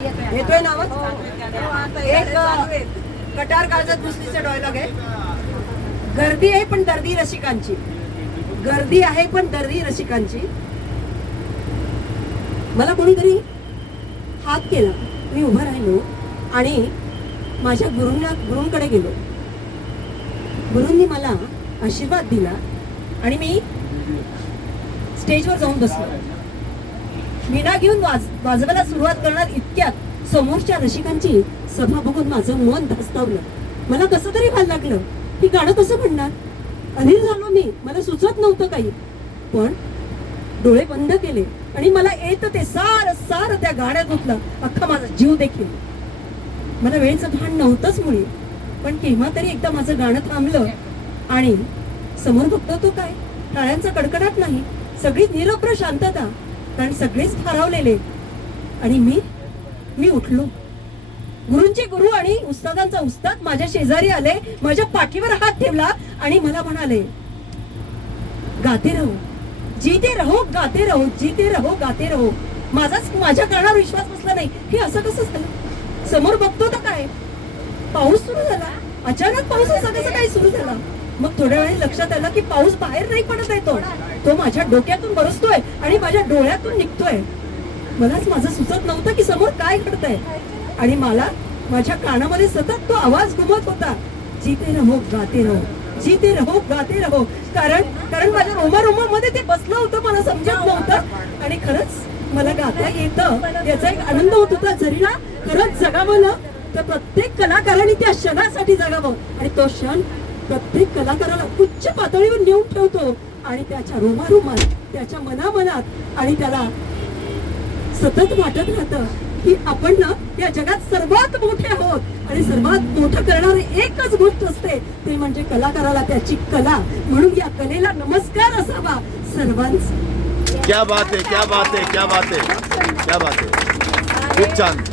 येतोय ना आवाज? एक कटार काळजात दुसरीचं डायलॉग आहे. गर्दी आहे पण दर्दी रसिकांची, गर्दी आहे पण दर्दी रसिकांची. मला कोणीतरी हात केला, मी उभं राहिलो आणि माझ्या गुरूंकडे गेलो. गुरूंनी मला आशीर्वाद दिला आणि मी स्टेजवर जाऊन बसलो. वीणा घेऊन वाजवायला सुरुवात करणार इतक्यात समोरच्या रसिकांची सभा बघून माझं मन धास्तावलं. मला कसं तरी व्हायला लागलं की गाणं कसं म्हणणार. अधीर झालो मी, मला सुचत नव्हतं काही. पण डोळे बंद केले आणि मला येत ते सार सार त्या गाण्यात होतलं, अख्खा माझा जीव देखील. मला वेळेचं भान नव्हतंच मुळी. पण केव्हा तरी एकदा माझं गाणं थांबलं आणि समोर बघतो तो काय, टाळ्यांचा कडकडाट नाही, सगळी निरभ्र शांतता, कारण सगळेच भारावलेले. आणि मी उठलो. गुरूंचे गुरु आणि उस्तादांचा उस्ताद माझ्या शेजारी आले, माझ्या पाठीवर हात ठेवला आणि मला म्हणाले, गाते रहो, जीते रहो, गाते रहो, जीते रहो, गाते रहो. माझ्या कानावर विश्वास बसला नाही. हे असं कसं झालं? समोर बघतो तर काय, पाऊस सुरू झाला. अचानक पाऊस असं कसं काय सुरू झाला. मग थोड्या वेळाने लक्षात आलं की पाऊस बाहेर नाही पडत आहे, तो माझ्या डोक्यातून बरसतोय आणि माझ्या डोळ्यातून निघतोय. मलाच माझं सुचत नव्हतं की समोर काय घडतंय. आणि मला माझ्या कानामध्ये सतत तो आवाज घुमत होता, जीते रहो, गाते रहो, जीते रहो, गाते रहो. कारण माझ्या रोमामध्ये ते बसलं होतं, मला समजत नव्हतं. आणि खरंच मला गाता येतं याचा एक आनंद होत होता. जरी ना खरंच जगावं ना, तर प्रत्येक कलाकाराने त्या क्षणासाठी जगावं. आणि तो क्षण प्रत्येक कलाकाराला उच्च पातळीवर नेऊन ठेवतो आणि त्याच्या रोमात, त्याच्या मनात, आणि त्याला सतत वाटत राहतं की आपण ना या जगात सर्वात मोठे आहोत. आणि सर्वात मोठं करणारे एकच गोष्ट असते, ते म्हणजे कलाकाराला त्याची कला. म्हणून या कलेला नमस्कार असावा सर्वांचा. क्या बात है, क्या बात है, क्या बात है, क्या बात है. खूप छान.